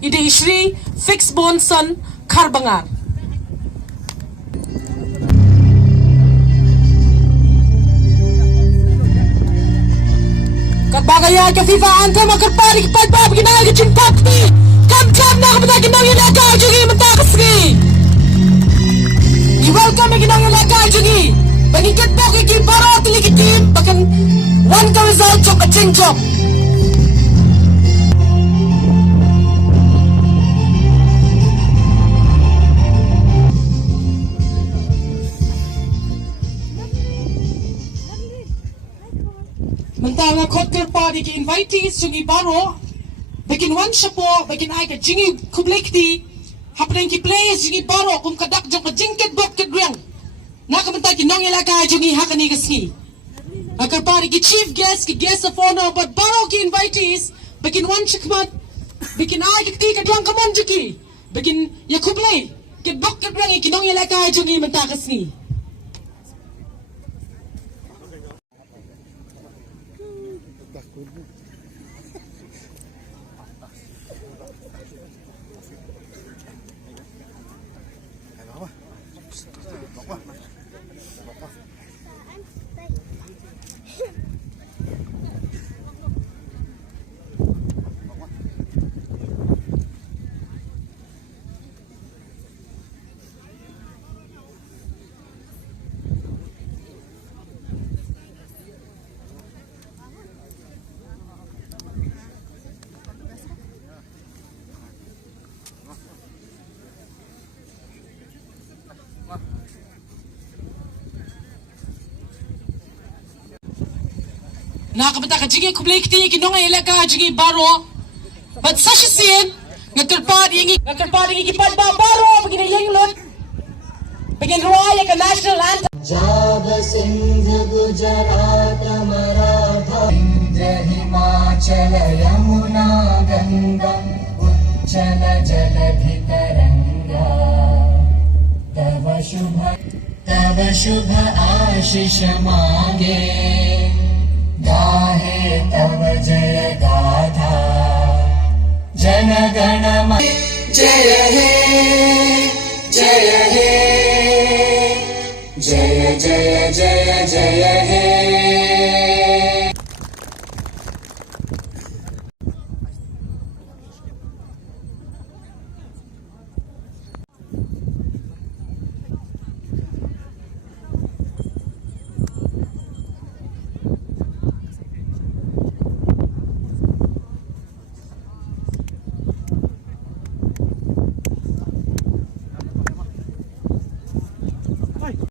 Ide Shri Fix Bonson Karbangar. Kabagaya ka FIFA anthem agar pari padbab ginal ke cimpakti kam jam na kabata ginang ilaka jugi mentakasgi. You welcome ginang ilaka jugi. Bagi ketbok iki baro tiliki team bakan one ka result chok a chingjok. Mentang cocktail party ki invitees jungi baro bakin one shapo bakin ai ka jingi kublekti hapren ki players jungi baro kum kadak jok jingket bok ke grang na ka mentang ki nong ilaka jungi hakani gasni akar party ki chief guest ki guest of honor but baro ki invitees bakin one shakmat bakin ai ki ka drang kamon juki bakin ya kublay ke bok ke grang ki nong ilaka jungi mentang gasni. Nakabata ka jigi kublekti kinong ilaka jigi baro but sashisin ngagkarpad ingi kipad ba baro pagina yenglot pagin ruaya ka national anthem Jab Sindh Gujarat Maratha Indra Himachal Yamuna Ganga Uchala Jaladhi Taranga Tava Shubha Ashish Mange गाहे तव जय गाथा जन गण मन जय हे जय हे जय जय जय जय हे